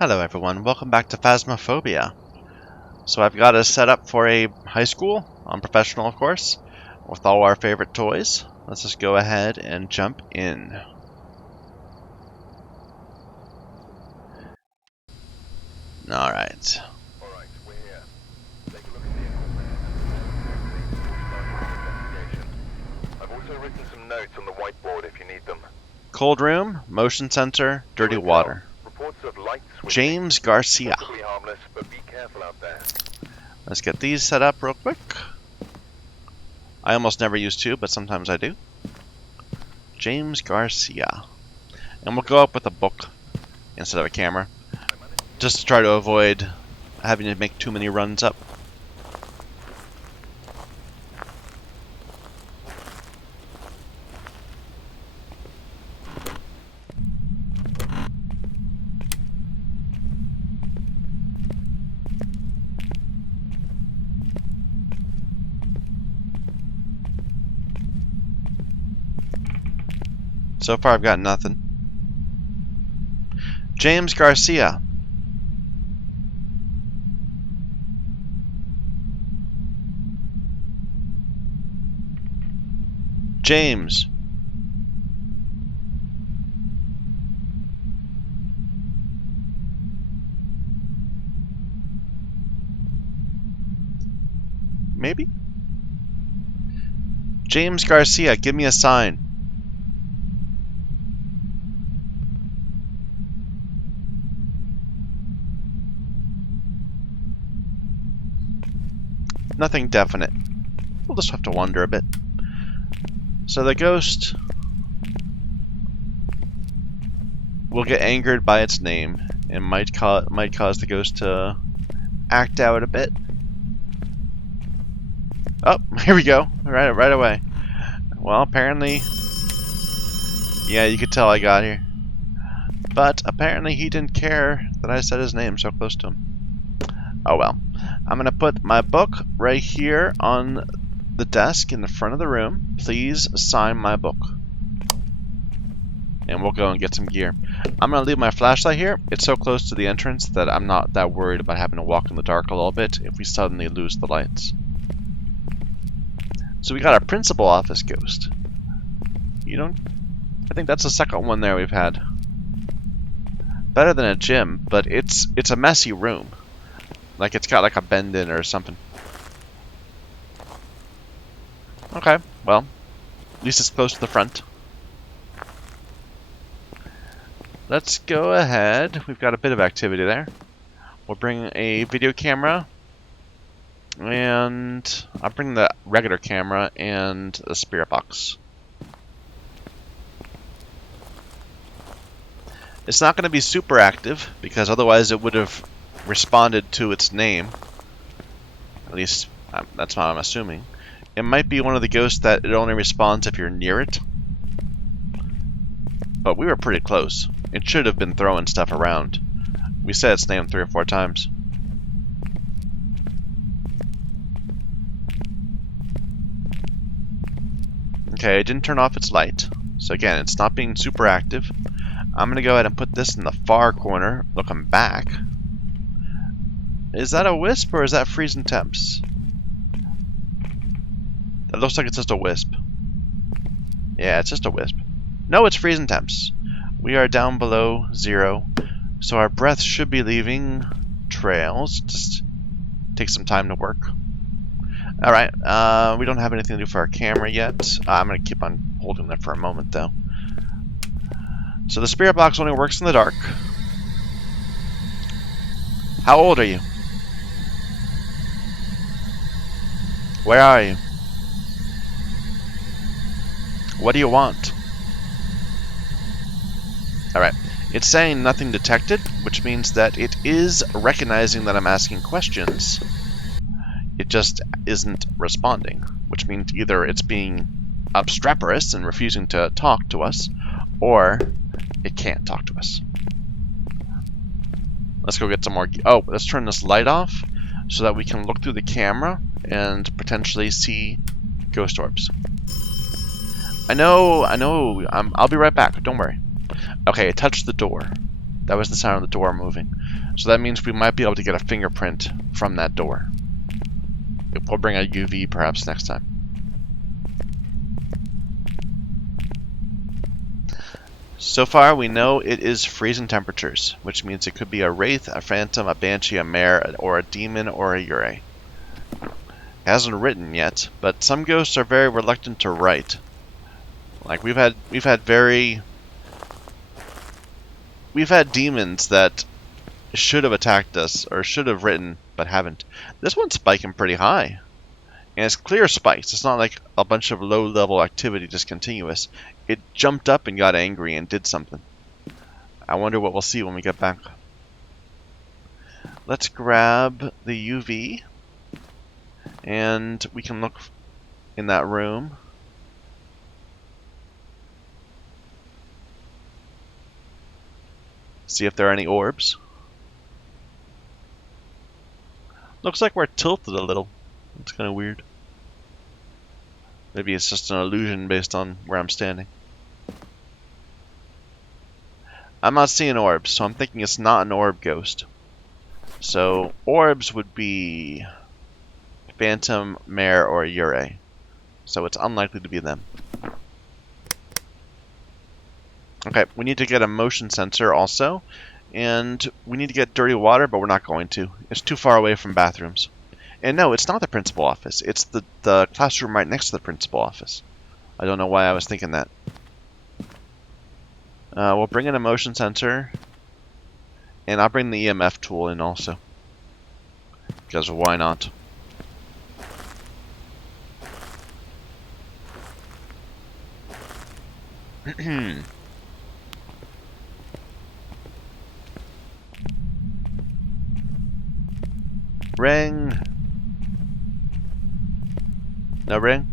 Hello everyone, welcome back to Phasmophobia. So I've got us set up for a high school, on professional of course, with all our favorite toys. Let's just go ahead and jump in. Alright. Alright, we're here. Take a look at the investigation. I've also written some notes on the whiteboard if you need them. Cold room, motion sensor, dirty water. Reports of light switching. James Garcia. Possibly harmless, but be careful out there. Let's get these set up real quick. I almost never use two, but sometimes I do. James Garcia. And we'll go up with a book instead of a camera, just to try to avoid having to make too many runs up. So far I've got nothing. James Garcia. James. Maybe? James Garcia, give me a sign. Nothing definite. We'll just have to wonder a bit. So the ghost will get angered by its name and might cause the ghost to act out a bit. Oh, here we go. Right away. Well, apparently, yeah, you could tell I got here. But apparently he didn't care that I said his name so close to him. Oh well. I'm going to put my book right here on the desk in the front of the room. Please sign my book. And we'll go and get some gear. I'm going to leave my flashlight here. It's so close to the entrance that I'm not that worried about having to walk in the dark a little bit if we suddenly lose the lights. So we got our principal office ghost. I think that's the second one there we've had. Better than a gym, but it's a messy room. Like it's got like a bend in or something. Okay, well, at least it's close to the front. Let's go ahead. We've got a bit of activity there. We'll bring a video camera. And I'll bring the regular camera and the spirit box. It's not going to be super active because otherwise it would have responded to its name. At least that's what I'm assuming. It might be one of the ghosts that it only responds if you're near it. But we were pretty close. It should have been throwing stuff around. We said its name 3 or 4 times. Okay, it didn't turn off its light. So again, it's not being super active. I'm going to go ahead and put this in the far corner, looking back. Is that a wisp or is that freezing temps? That looks like it's just a wisp. Yeah, it's just a wisp. No, it's freezing temps. We are down below 0, so our breath should be leaving trails. Just take some time to work. Alright, we don't have anything to do for our camera yet. I'm going to keep on holding that for a moment, though. So the spirit box only works in the dark. How old are you? Where are you? What do you want? Alright, it's saying nothing detected, which means that it is recognizing that I'm asking questions. It just isn't responding, which means either it's being obstreperous and refusing to talk to us, or it can't talk to us. Let's go get some more. Oh, let's turn this light off so that we can look through the camera and potentially see ghost orbs. I know. I'll be right back. Don't worry. Okay, touch the door. That was the sound of the door moving. So that means we might be able to get a fingerprint from that door. We'll bring a UV perhaps next time. So far, we know it is freezing temperatures, which means it could be a wraith, a phantom, a banshee, a mare, or a demon, or a Yurei. It hasn't written yet, but some ghosts are very reluctant to write. Like we've had demons that should have attacked us or should have written but haven't. This one's spiking pretty high. And it's clear spikes. It's not like a bunch of low-level activity just continuous. It jumped up and got angry and did something. I wonder what we'll see when we get back. Let's grab the UV. And we can look in that room. See if there are any orbs. Looks like we're tilted a little. It's kind of weird. Maybe it's just an illusion based on where I'm standing. I'm not seeing orbs, so I'm thinking it's not an orb ghost. So orbs would be phantom, mare, or Yurei. So it's unlikely to be them. Okay, we need to get a motion sensor also. And we need to get dirty water, but we're not going to. It's too far away from bathrooms. And no, it's not the principal office. It's the classroom right next to the principal office. I don't know why I was thinking that. We'll bring in a motion sensor. And I'll bring the EMF tool in also. Because why not? Ring. No ring?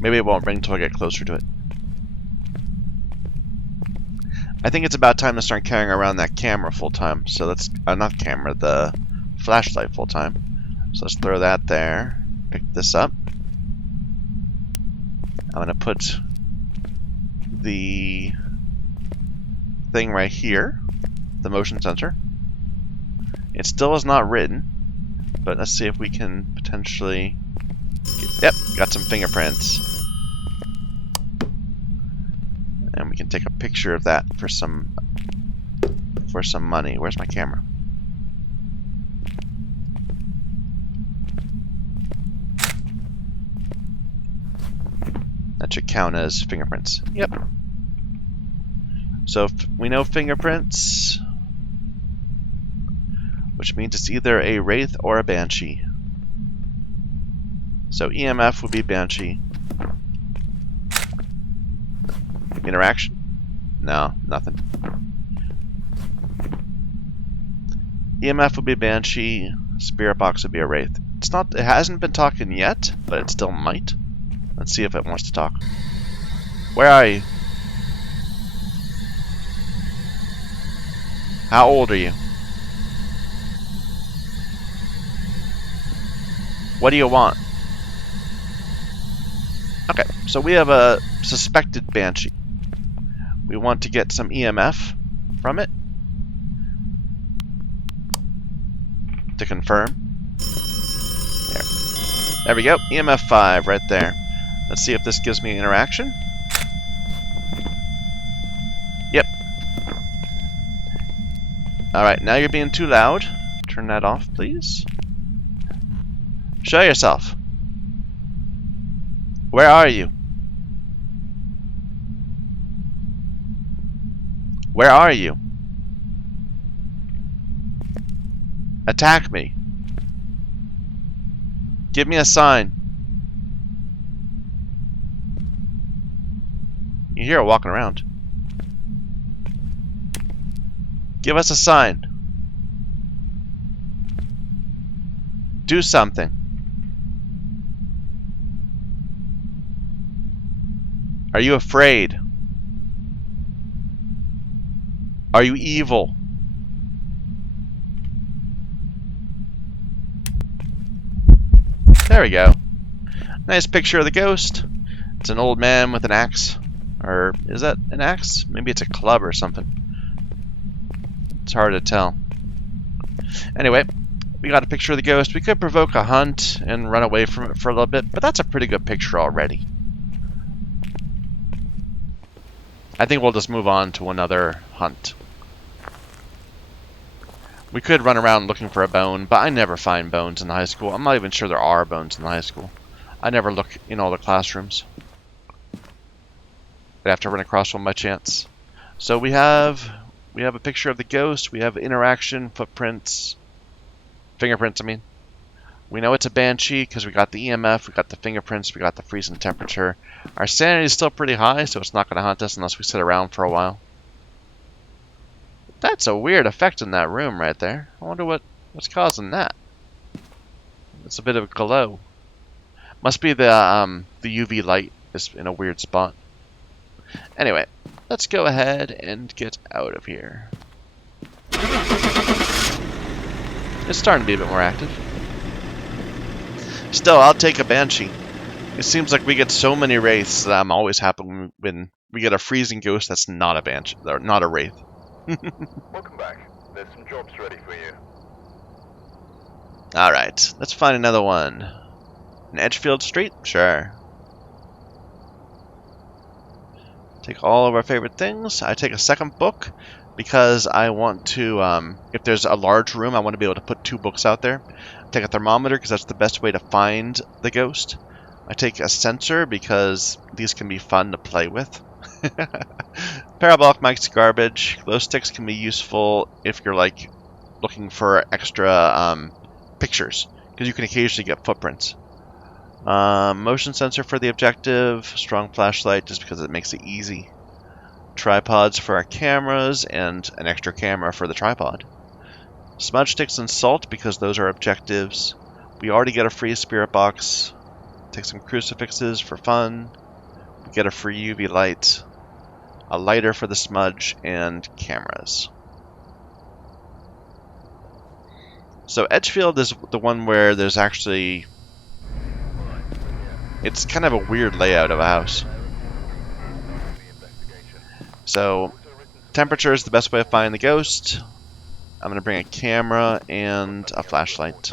Maybe it won't ring until I get closer to it. I think it's about time to start carrying around that camera full time. So let's, not camera, the flashlight full time. So let's throw that there. Pick this up. I'm gonna put the thing right here, the motion sensor. It still is not written, but let's see if we can potentially... Yep, got some fingerprints. And we can take a picture of that for some money. Where's my camera? That should count as fingerprints. Yep. So we know fingerprints, which means it's either a wraith or a banshee. So EMF would be banshee. Interaction? No, nothing. EMF would be banshee. Spirit box would be a wraith. It's not. It hasn't been talking yet, but it still might. Let's see if it wants to talk. Where are you? How old are you? What do you want? Okay, so we have a suspected banshee. We want to get some EMF from it to confirm. There we go. EMF 5 right there. Let's see if this gives me interaction. Yep. Alright, now you're being too loud. Turn that off, please. Show yourself. Where are you? Where are you? Attack me. Give me a sign. You hear it walking around. Give us a sign. Do something. Are you afraid? Are you evil? There we go. Nice picture of the ghost. It's an old man with an axe. Or is that an axe? Maybe it's a club or something. It's hard to tell. Anyway, we got a picture of the ghost. We could provoke a hunt and run away from it for a little bit, but that's a pretty good picture already. I think we'll just move on to another hunt. We could run around looking for a bone, but I never find bones in high school. I'm not even sure there are bones in the high school. I never look in all the classrooms. I'd have to run across one by chance. So we have a picture of the ghost. We have interaction, footprints, fingerprints, I mean. We know it's a banshee because we got the EMF, we got the fingerprints, we got the freezing temperature. Our sanity is still pretty high, so it's not going to hunt us unless we sit around for a while. That's a weird effect in that room right there. I wonder what's causing that. It's a bit of a glow. Must be the UV light is in a weird spot. Anyway, let's go ahead and get out of here. It's starting to be a bit more active. Still, I'll take a banshee. It seems like we get so many wraiths that I'm always happy when we get a freezing ghost that's not a banshee, or not a wraith. Welcome back. There's some jobs ready for you. Alright, let's find another one. An Edgefield Street? Sure. Take all of our favorite things. I take a second book because I want to, if there's a large room, I want to be able to put 2 books out there. Take a thermometer because that's the best way to find the ghost. I take a sensor because these can be fun to play with. Parabolic mic's garbage. Glow sticks can be useful if you're like looking for extra pictures because you can occasionally get footprints. Motion sensor for the objective. Strong flashlight just because it makes it easy. Tripods for our cameras and an extra camera for the tripod. Smudge sticks and salt because those are objectives. We already get a free spirit box. Take some crucifixes for fun. We get a free UV light. A lighter for the smudge and cameras. So Edgefield is the one where there's actually... It's kind of a weird layout of a house. So temperature is the best way to find the ghost. I'm going to bring a camera and a flashlight.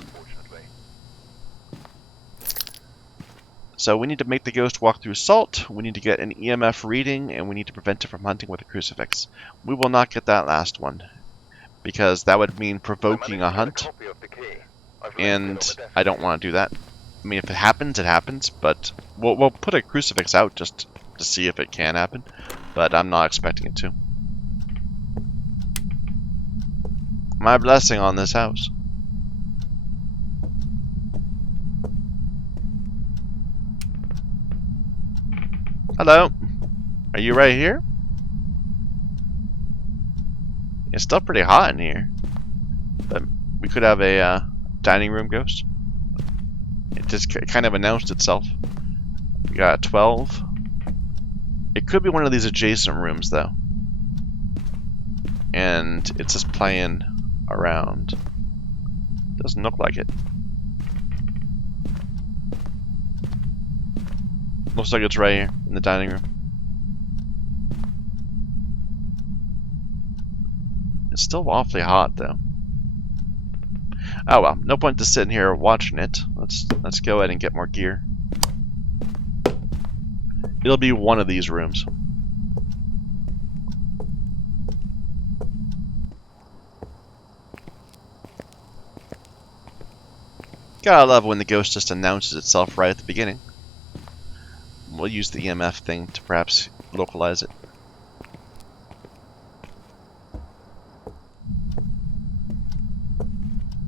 So we need to make the ghost walk through salt, we need to get an EMF reading, and we need to prevent it from hunting with a crucifix. We will not get that last one, because that would mean provoking a hunt, and I don't want to do that. I mean, if it happens, but we'll put a crucifix out just to see if it can happen, but I'm not expecting it to. My blessing on this house. Hello. Are you right here? It's still pretty hot in here. But we could have a dining room ghost. It just kind of announced itself. We got 12. It could be one of these adjacent rooms, though. And it's just playing around. Doesn't look like it. Looks like it's right here in the dining room. It's still awfully hot, though. Oh well, no point to sitting here watching it. Let's go ahead and get more gear. It'll be one of these rooms. Gotta love when the ghost just announces itself right at the beginning. We'll use the EMF thing to perhaps localize it.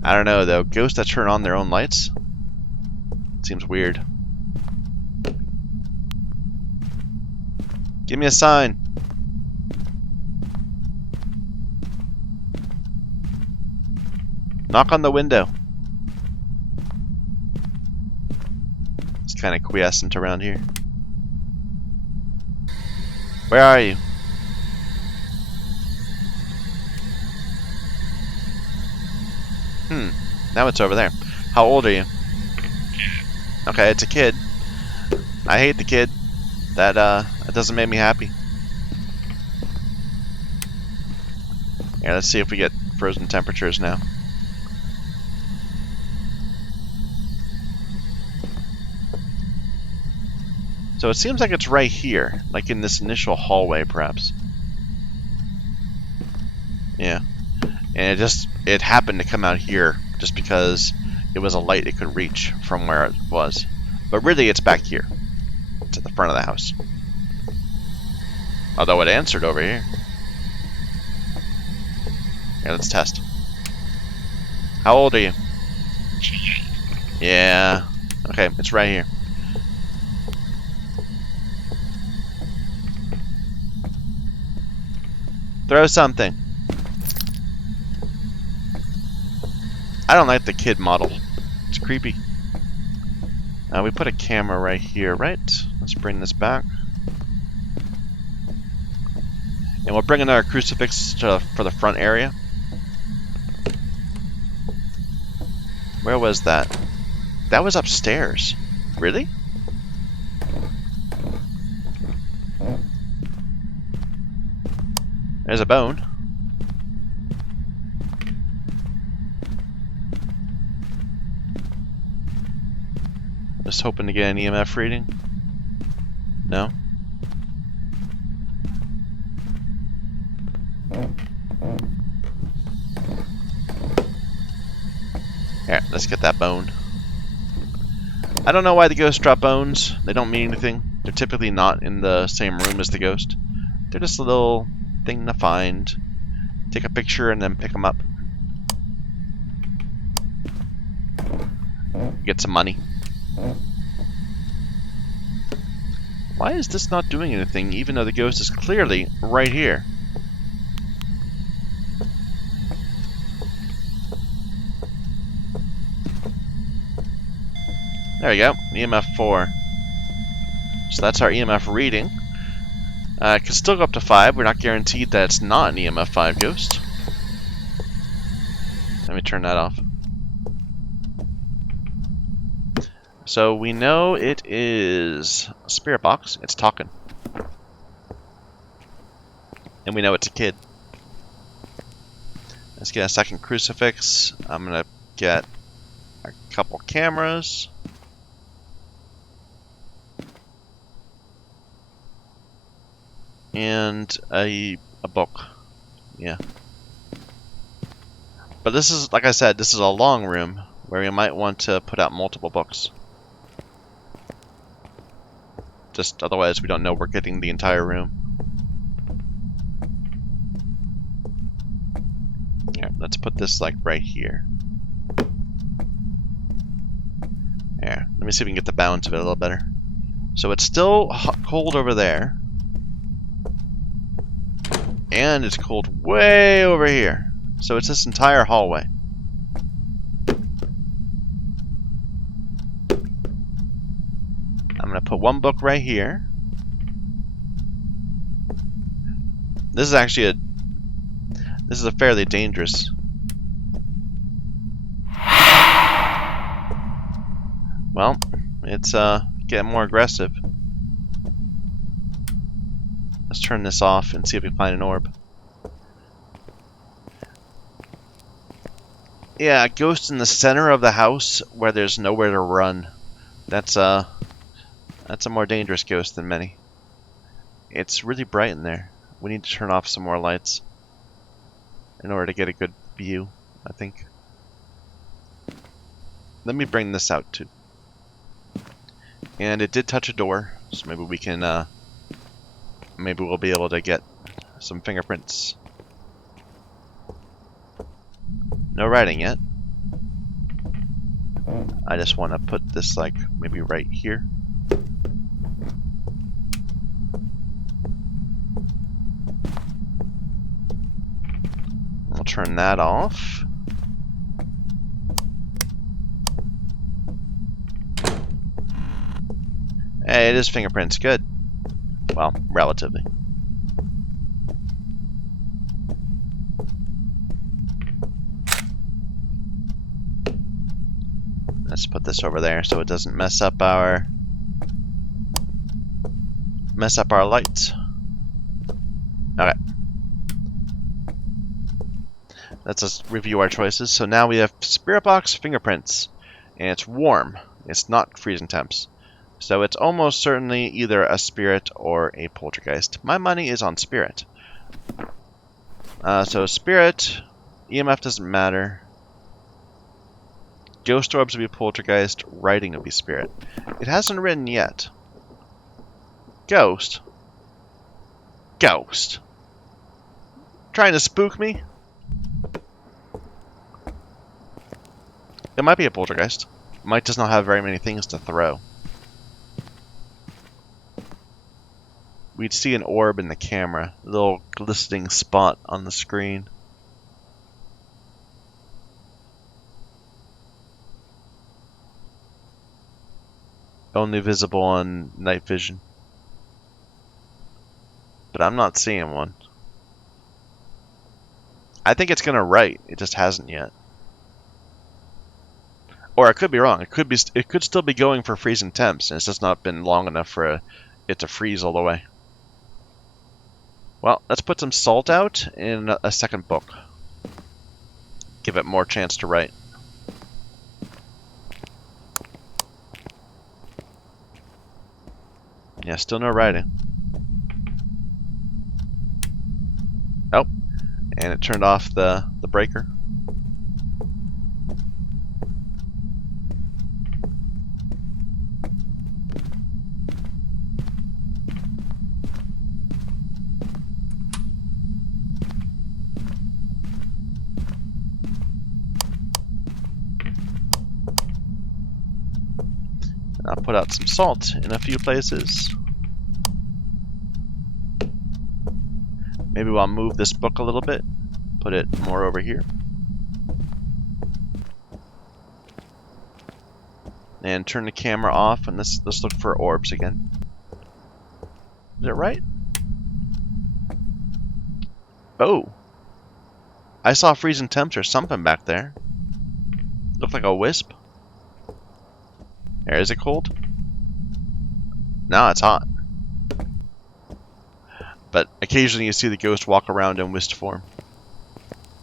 I don't know though, ghosts that turn on their own lights? Seems weird. Give me a sign. Knock on the window. It's kind of quiescent around here. Where are you? Now it's over there. How old are you? Okay, it's a kid. I hate the kid. That doesn't make me happy. Yeah, let's see if we get frozen temperatures now. So it seems like it's right here, like in this initial hallway, perhaps. Yeah. And it happened to come out here just because it was a light it could reach from where it was. But really, it's back here. It's at the front of the house. Although it answered over here. Yeah, let's test. How old are you? Yeah. Okay, it's right here. Throw something. I don't like the kid model. It's creepy. We put a camera right here, right? Let's bring this back. And we'll bring another crucifix for the front area. Where was that? That was upstairs. Really? There's a bone. Just hoping to get an EMF reading. No? Here, let's get that bone. I don't know why the ghosts drop bones. They don't mean anything. They're typically not in the same room as the ghost. They're just a little thing to find. Take a picture and then pick them up. Get some money. Why is this not doing anything even though the ghost is clearly right here? There we go, EMF 4. So that's our EMF reading. It can still go up to 5. We're not guaranteed that it's not an EMF 5 ghost. Let me turn that off. So we know it is a spirit box. It's talking. And we know it's a kid. Let's get a second crucifix. I'm going to get a couple cameras. And a book. Yeah. But this is, like I said, this is a long room where we might want to put out multiple books. Just otherwise we don't know we're getting the entire room. Yeah, let's put this like right here. Yeah, let me see if we can get the balance of it a little better. So it's still cold over there. And it's cold way over here. So it's this entire hallway. I'm going to put one book right here. This is actually this is a fairly dangerous. Well, it's getting more aggressive. Let's turn this off and see if we find an orb. Yeah, a ghost in the center of the house where there's nowhere to run. That's a more dangerous ghost than many. It's really bright in there. We need to turn off some more lights in order to get a good view, I think. Let me bring this out too. And it did touch a door, so maybe we can maybe we'll be able to get some fingerprints. No writing yet. I just want to put this like maybe right here. We'll turn that off. Hey, it is fingerprints. Good. Well, relatively. Let's put this over there so it doesn't mess up our lights. Okay. Let's just review our choices. So now we have spirit box, fingerprints, and it's warm. It's not freezing temps. So it's almost certainly either a spirit or a poltergeist. My money is on spirit. So spirit, EMF doesn't matter. Ghost orbs would be poltergeist, writing would be spirit. It hasn't written yet. Ghost? Ghost. Trying to spook me? It might be a poltergeist. Might just not have very many things to throw. We'd see an orb in the camera, a little glistening spot on the screen. Only visible on night vision. But I'm not seeing one. I think it's gonna write, it just hasn't yet. Or I could be wrong. It could still be going for freezing temps, and it's just not been long enough for it to freeze all the way. Well, let's put some salt out in a second book. Give it more chance to write. Yeah, still no writing. Oh, and it turned off the breaker. I'll put out some salt in a few places. Maybe I'll move this book a little bit. Put it more over here. And turn the camera off, and let's look for orbs again. Is it right? Oh! I saw freezing temps or something back there. Looked like a wisp. There, is it cold? No, it's hot. But occasionally you see the ghost walk around in wisp form.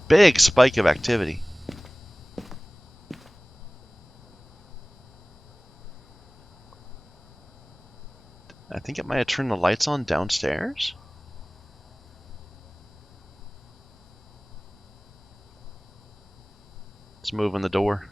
Big spike of activity. I think it might have turned the lights on downstairs. It's moving the door.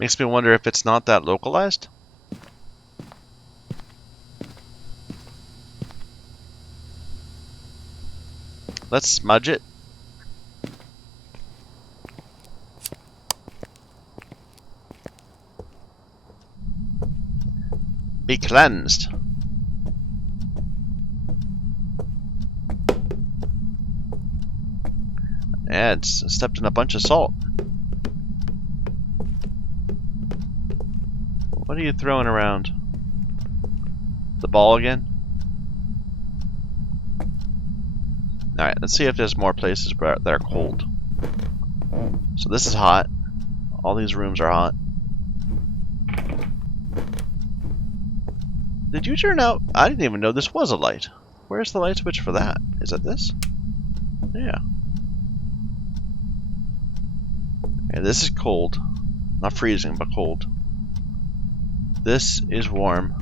Makes me wonder if it's not that localized. Let's smudge it. Be cleansed. Yeah, it's stepped in a bunch of salt. What are you throwing around? The ball again? Alright, let's see if there's more places that are cold. So this is hot. All these rooms are hot. Did you turn out? I didn't even know this was a light. Where's the light switch for that? Is it this? Yeah. Okay, this is cold. Not freezing, but cold. This is warm.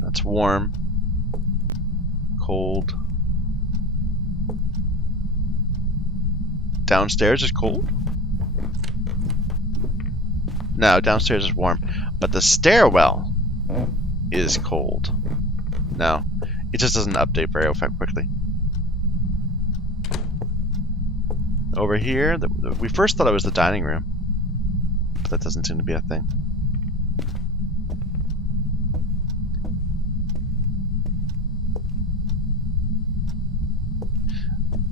That's warm. Cold. Downstairs is cold? No, downstairs is warm. But the stairwell is cold. No. It just doesn't update very quickly. Over here, we first thought it was the dining room. But that doesn't seem to be a thing.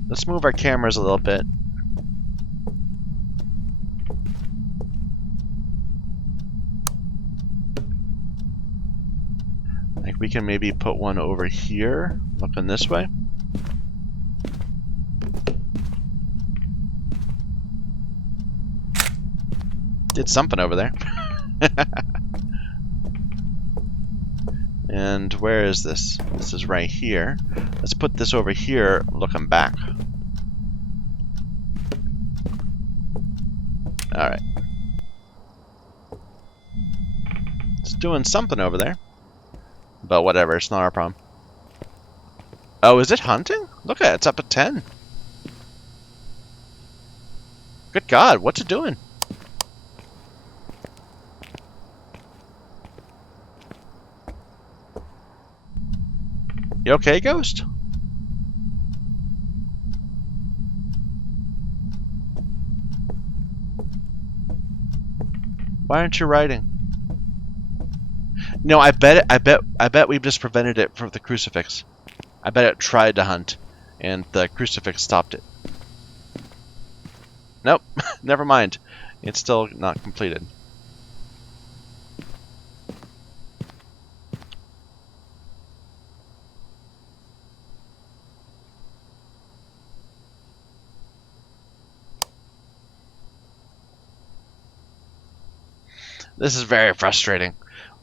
Let's move our cameras a little bit. Like we can maybe put one over here, looking this way. Did something over there. And where is this? This is right here. Let's put this over here, looking back. Alright. It's doing something over there. But whatever, it's not our problem. Oh, is it hunting? Look at it, it's up at 10. Good God, what's it doing? You okay, Ghost? Why aren't you writing? No, I bet we've just prevented it from the crucifix. I bet it tried to hunt, and the crucifix stopped it. Nope, never mind. It's still not completed. This is very frustrating.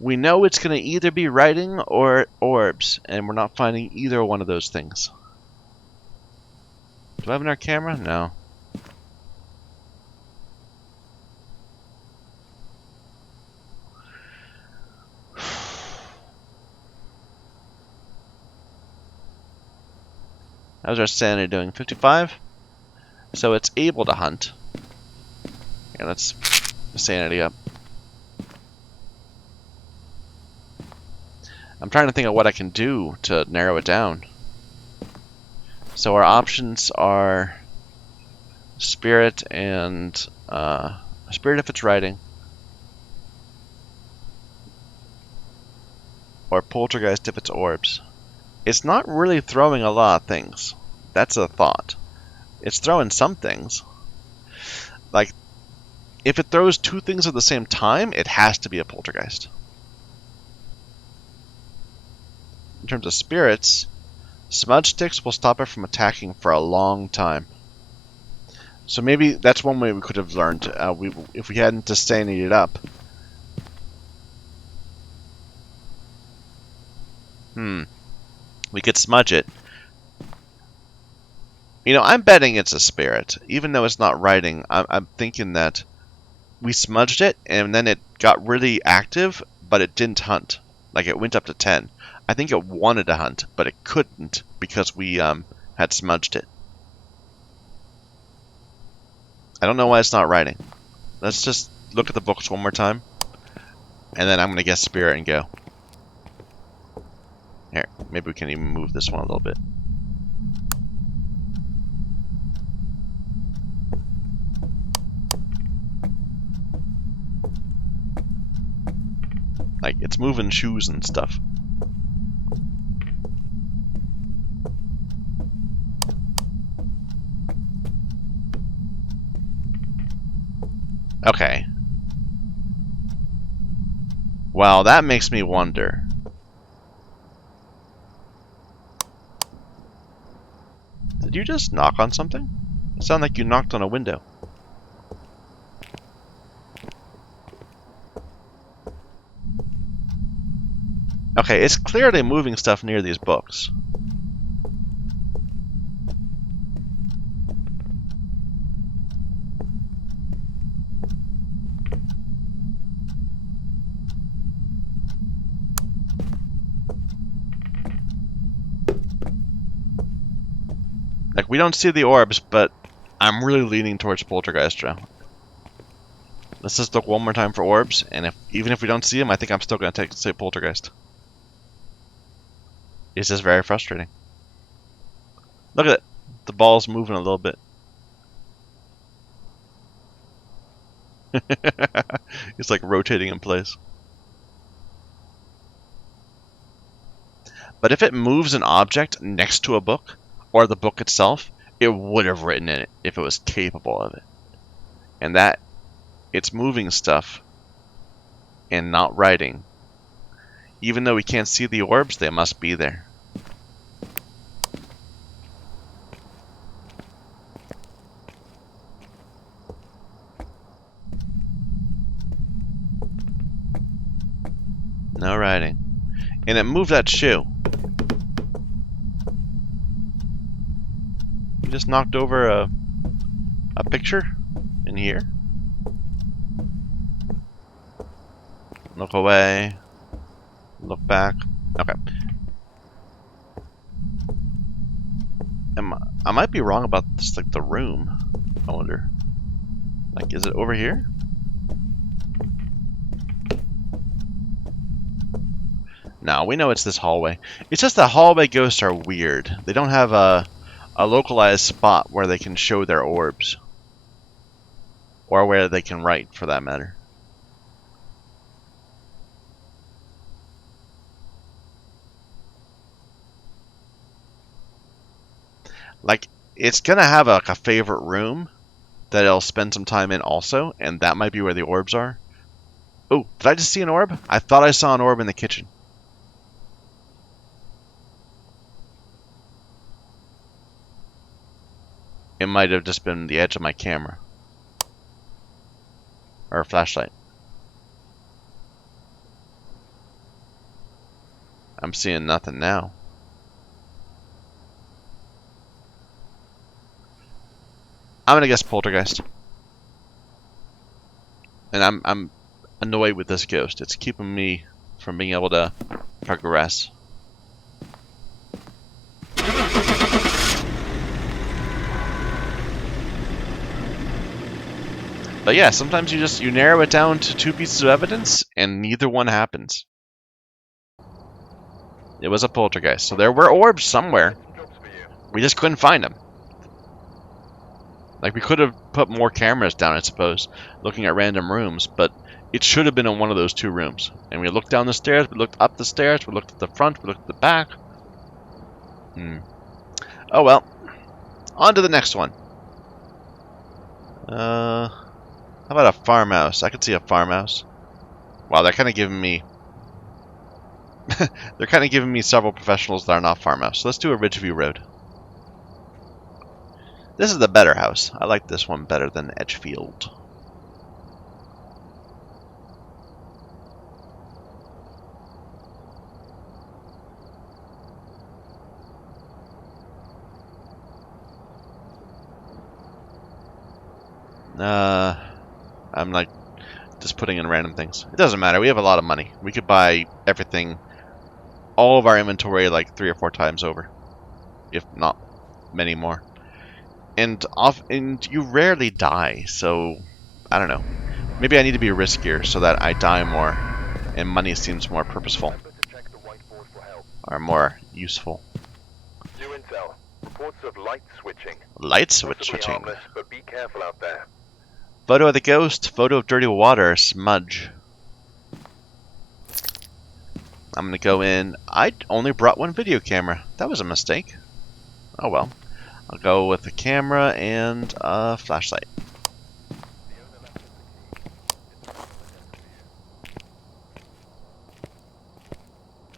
We know it's going to either be writing or orbs, and we're not finding either one of those things. Do I have another camera? No. How's our sanity doing? 55? So it's able to hunt. Yeah, let's sanity up. I'm trying to think of what I can do to narrow it down. So our options are spirit and spirit if it's writing, or poltergeist if it's orbs. It's not really throwing a lot of things. That's a thought. It's throwing some things. Like, if it throws two things at the same time, it has to be a poltergeist. In terms of spirits, smudge sticks will stop it from attacking for a long time. So maybe that's one way we could have learned. If we hadn't just sanitied it up. We could smudge it. You know, I'm betting it's a spirit. Even though it's not writing, I'm thinking that we smudged it, and then it got really active, but it didn't hunt. Like, it went up to 10. I think it wanted to hunt, but it couldn't because we had smudged it. I don't know why it's not writing. Let's just look at the books one more time, and then I'm going to guess spirit and go. Here, maybe we can even move this one a little bit. Like, it's moving shoes and stuff. Okay. Well, that makes me wonder. Did you just knock on something? It sounded like you knocked on a window. Okay, it's clearly moving stuff near these books. Like, we don't see the orbs, but I'm really leaning towards poltergeist now. Let's just look one more time for orbs, and even if we don't see them, I think I'm still going to say poltergeist. It's just very frustrating. Look at it. The ball's moving a little bit. It's like rotating in place. But if it moves an object next to a book, or the book itself, it would have written in it if it was capable of it. And that it's moving stuff and not writing Even though we can't see the orbs, they must be there. No riding. And it moved that shoe. You just knocked over a picture in here. Look away. Look back. Okay. I might be wrong about this, like the room. I wonder. Like, is it over here? No, we know it's this hallway. It's just the hallway ghosts are weird. They don't have a localized spot where they can show their orbs. Or where they can write, for that matter. Like, it's gonna have a favorite room that it'll spend some time in also, and that might be where the orbs are. Oh, did I just see an orb? I thought I saw an orb in the kitchen. It might have just been the edge of my camera. Or a flashlight. I'm seeing nothing now. I'm gonna guess poltergeist. And I'm annoyed with this ghost. It's keeping me from being able to progress. But yeah, sometimes you narrow it down to 2 pieces of evidence and neither one happens. It was a poltergeist. So there were orbs somewhere. We just couldn't find them. Like, we could have put more cameras down, I suppose, looking at random rooms, but it should have been in one of those 2 rooms. And we looked down the stairs, we looked up the stairs, we looked at the front, we looked at the back. Oh well. On to the next one. How about a farmhouse? I could see a farmhouse. Wow, they're kind of giving me... they're kind of giving me several professionals that are not farmhouse. So let's do a Ridgeview Road. This is the better house. I like this one better than Edgefield. I'm like just putting in random things. It doesn't matter. We have a lot of money. We could buy everything, all of our inventory, like 3 or 4 times over, if not many more. And you rarely die, so I don't know. Maybe I need to be riskier so that I die more, and money seems more purposeful or more useful. New intel. Reports of light switching. Light Possibly switching. harmless, but be careful out there. Photo of the ghost. Photo of dirty water. Smudge. I'm gonna go in. I only brought 1 video camera. That was a mistake. Oh well. I'll go with the camera and a flashlight.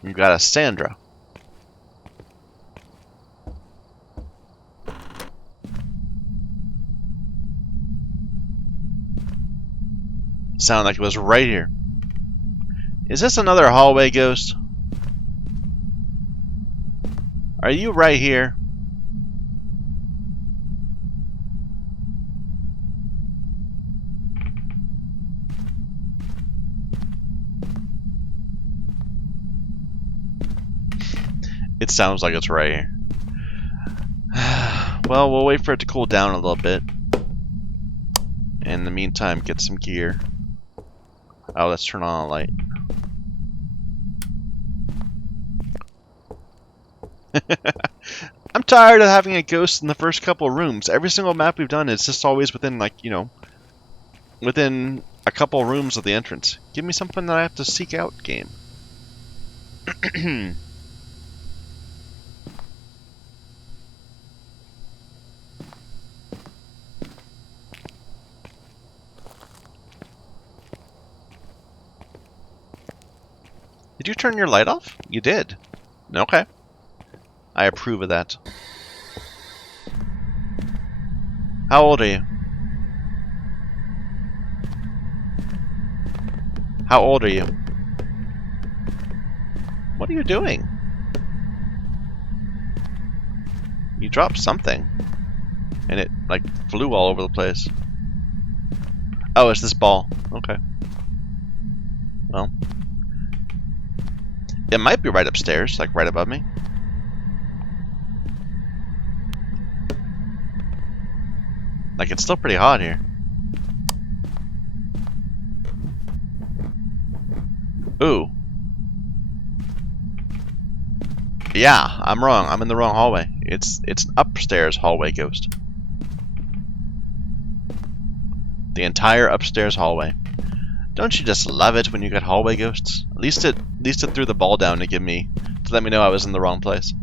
You got a Sandra. Sounded like it was right here. Is this another hallway ghost? Are you right here? It sounds like it's right here. Well, we'll wait for it to cool down a little bit. In the meantime, get some gear. Oh, let's turn on a light. I'm tired of having a ghost in the first couple rooms. Every single map we've done is just always within, like, you know, within a couple rooms of the entrance. Give me something that I have to seek out, game. Did you turn your light off? You did. Okay. I approve of that. How old are you? How old are you? What are you doing? You dropped something. And it, like, flew all over the place. Oh, it's this ball. Okay. Well. It might be right upstairs, like right above me. Like, it's still pretty hot here. Ooh. Yeah, I'm wrong. I'm in the wrong hallway. It's an upstairs hallway ghost. The entire upstairs hallway. Don't you just love it when you get hallway ghosts? At least it threw the ball down to let me know I was in the wrong place.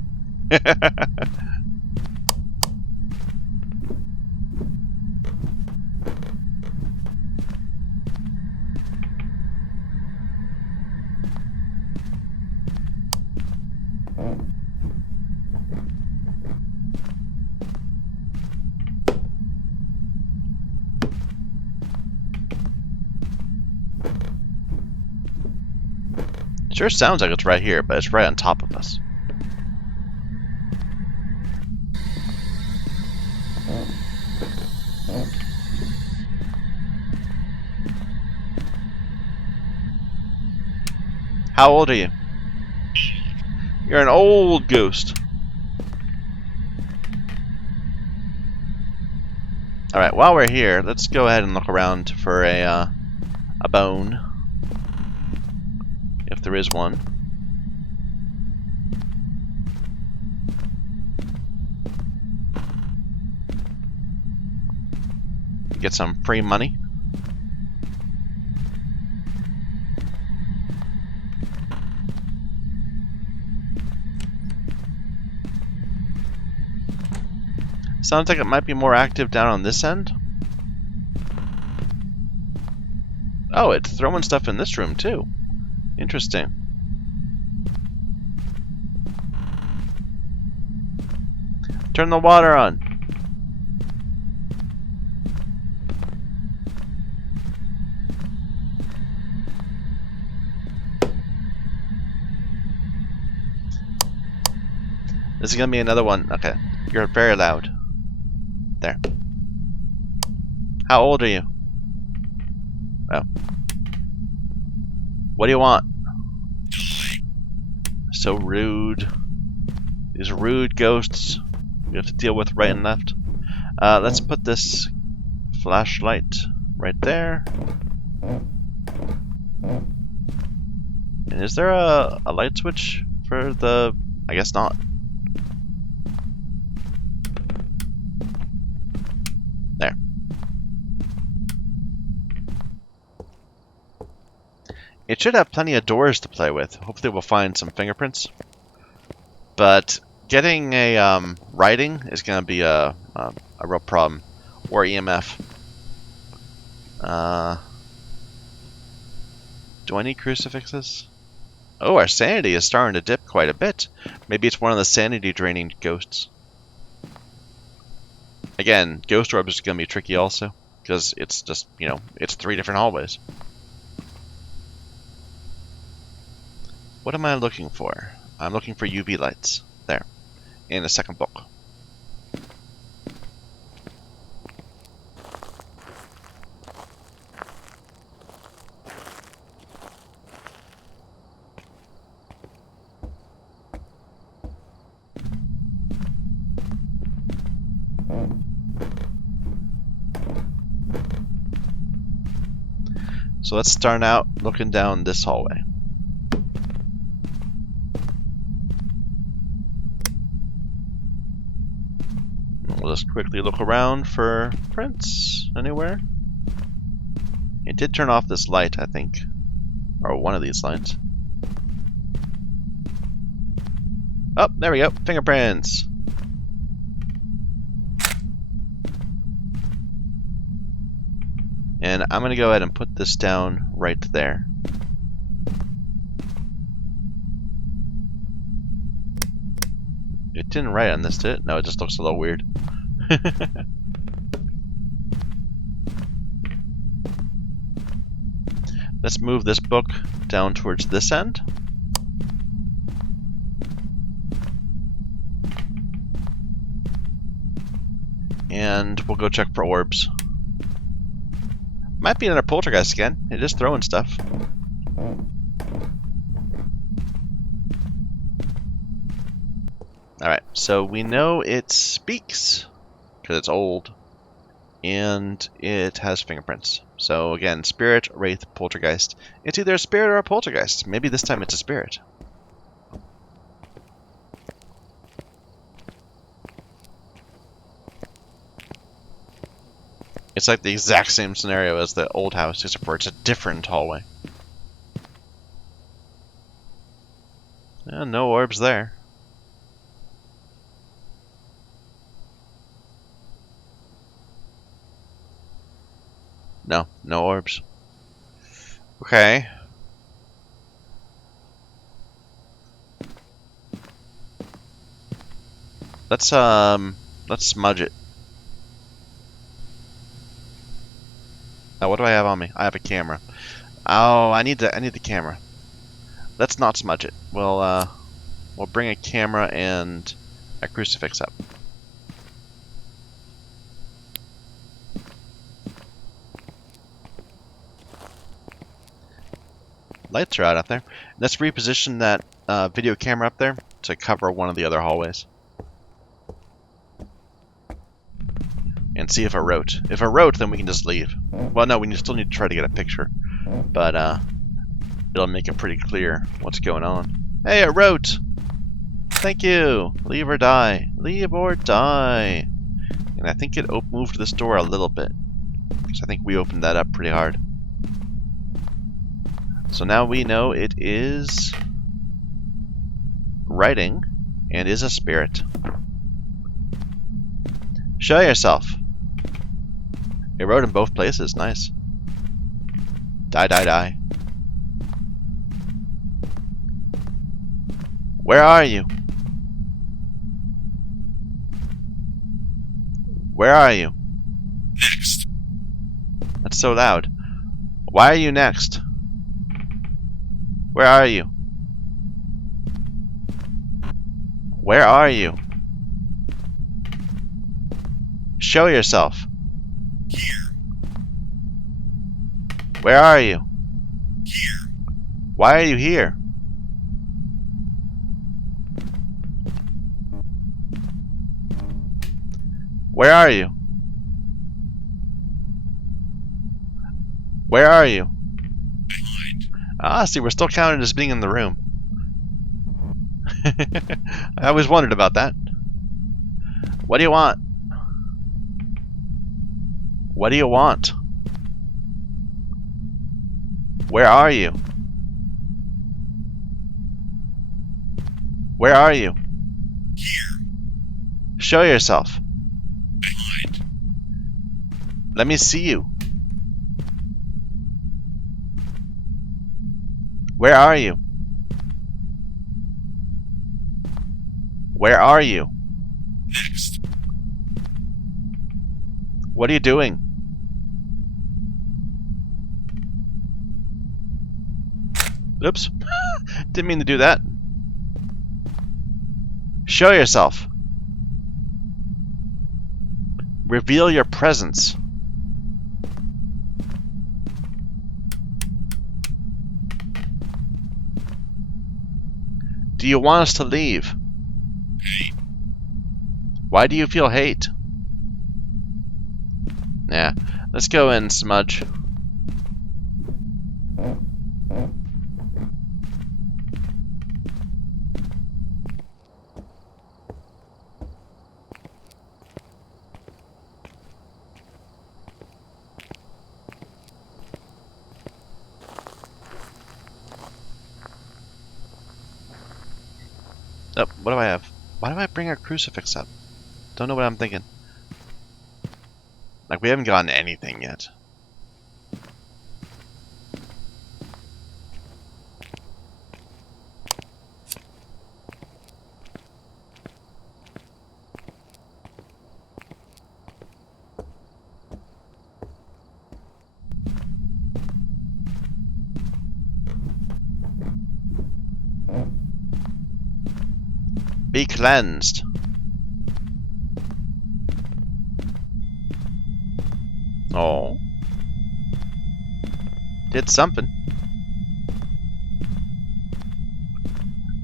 Sure sounds like it's right here, but it's right on top of us. How old are you? You're an old ghost. Alright, while we're here, let's go ahead and look around for a bone. If there is one. Get some free money. Sounds like it might be more active down on this end. Oh, it's throwing stuff in this room too. Interesting. Turn the water on. This is gonna be another one. Okay. You're very loud. There. How old are you? Oh. What do you want? So rude. These rude ghosts we have to deal with right and left. Let's put this flashlight right there. And is there a light switch for the... I guess not. There. It should have plenty of doors to play with. Hopefully we'll find some fingerprints. But getting a writing is going to be a real problem. Or EMF. Do I need crucifixes? Oh, our sanity is starting to dip quite a bit. Maybe it's one of the sanity draining ghosts. Again, ghost orbs is going to be tricky also. Because it's just, you know, it's 3 different hallways. What am I looking for? I'm looking for UV lights. There. In the second book. So let's start out looking down this hallway. We'll just quickly look around for prints anywhere. It did turn off this light, I think. Or one of these lights. Oh, there we go. Fingerprints. And I'm going to go ahead and put this down right there. didn't write on this, did it? No, it just looks a little weird. Let's move this book down towards this end. And we'll go check for orbs. Might be another poltergeist again. It is throwing stuff. Alright, so we know it speaks, because it's old, and it has fingerprints. So again, spirit, wraith, poltergeist. It's either a spirit or a poltergeist. Maybe this time it's a spirit. It's like the exact same scenario as the old house, except for it's a different hallway. No orbs there. No orbs. Okay. Let's smudge it. Now, what do I have on me? I have a camera. Oh, I need the camera. Let's not smudge it. We'll bring a camera and a crucifix up. Lights are out up there. Let's reposition that video camera up there to cover one of the other hallways. And see if it wrote. If it wrote, then we can just leave. Well, no, we still need to try to get a picture. But it'll make it pretty clear what's going on. Hey, it wrote! Thank you! Leave or die. Leave or die. And I think it moved this door a little bit. Because I think we opened that up pretty hard. So now we know it is writing and is a spirit. Show yourself. It wrote in both places. Nice. Die, die, die. Where are you? Where are you? Next. That's so loud. Why are you next? Where are you? Where are you? Show yourself. Here. Where are you? Here. Why are you here? Where are you? Where are you? Behind. Ah, see, we're still counted as being in the room. I always wondered about that. What do you want? What do you want? Where are you? Where are you? Here. Show yourself. Behind. Let me see you. Where are you? Where are you? Next. What are you doing? Oops. Didn't mean to do that. Show yourself. Reveal your presence. Do you want us to leave? Hate. Why do you feel hate? Yeah, let's go in, smudge. Oh, what do I have? Why do I bring our crucifix up? Don't know what I'm thinking. Like, we haven't gotten anything yet. Be cleansed. Oh. Did something.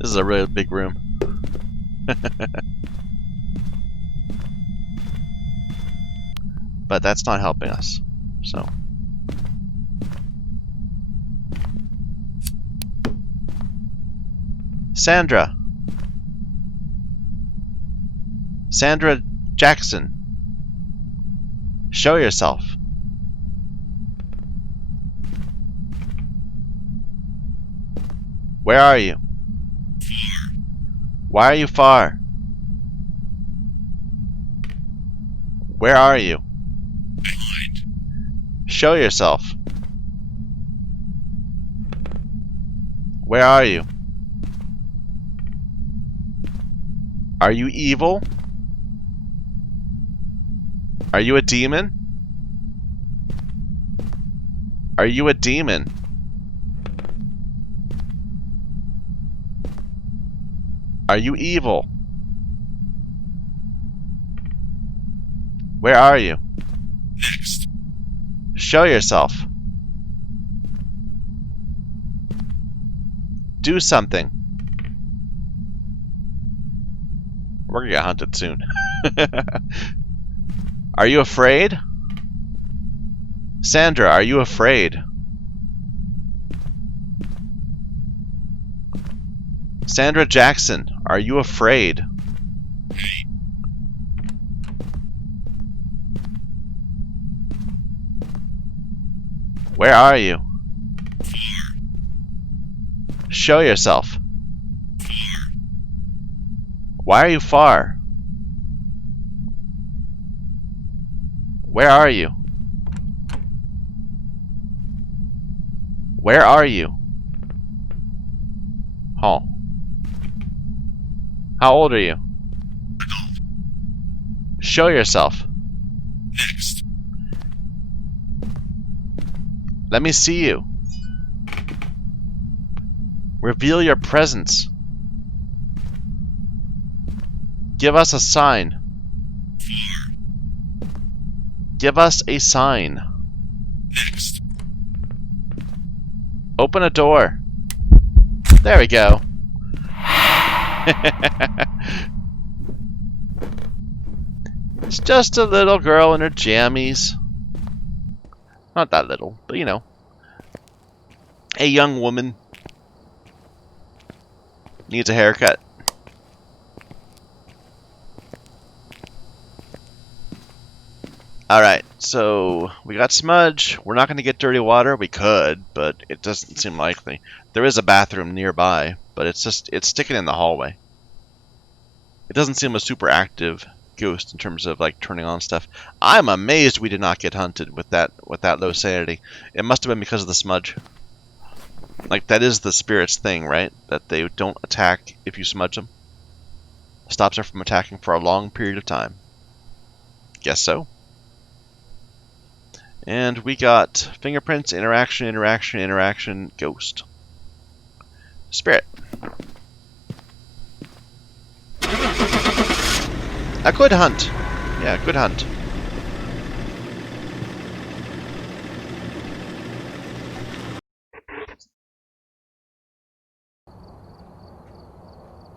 This is a really big room. But that's not helping us. So. Sandra. Sandra Jackson. Show yourself. Where are you? Why are you far? Where are you? Behind. Show yourself. Where are you? Are you evil? Are you a demon? Are you a demon? Are you evil? Where are you? Next. Show yourself. Do something. We're gonna get hunted soon. Are you afraid? Sandra, are you afraid? Sandra Jackson, are you afraid? Hey. Where are you? Far. Show yourself. Far. Why are you far? Where are you? Where are you? Oh. How old are you? Adult. Show yourself. Next. Let me see you. Reveal your presence. Give us a sign. Far. Give us a sign. Next. Open a door. There we go. It's just a little girl in her jammies. Not that little, but you know. A young woman. Needs a haircut. Alright, so we got smudge. We're not going to get dirty water. We could, but it doesn't seem likely. There is a bathroom nearby, but it's sticking in the hallway. It doesn't seem a super active ghost in terms of like turning on stuff. I'm amazed we did not get hunted with that low sanity. It must have been because of the smudge. Like that is the spirit's thing, right? That they don't attack if you smudge them. Stops her from attacking for a long period of time. Guess so. And we got fingerprints, interaction, interaction, interaction, ghost. Spirit. A good hunt. Yeah, good hunt.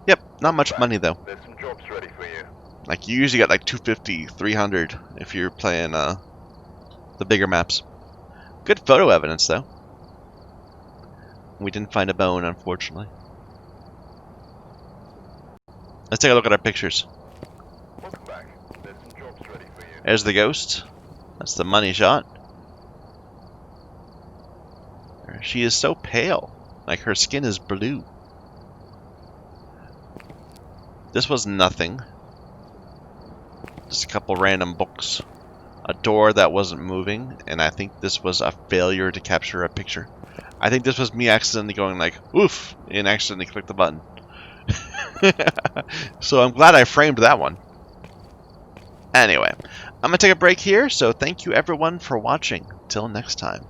Yep, not much money though. There's some jobs ready for you. Like you usually get like 250, 300 if you're playing the bigger maps. Good photo evidence though. We didn't find a bone, unfortunately. Let's take a look at our pictures. Welcome back. There's some jobs ready for you. There's the ghost. That's the money shot. She is so pale. Like her skin is blue. This was nothing. Just a couple random books. A door that wasn't moving, and I think this was a failure to capture a picture. I think this was me accidentally going like, oof, and accidentally clicked the button. So I'm glad I framed that one. Anyway, I'm going to take a break here, so thank you everyone for watching. Till next time.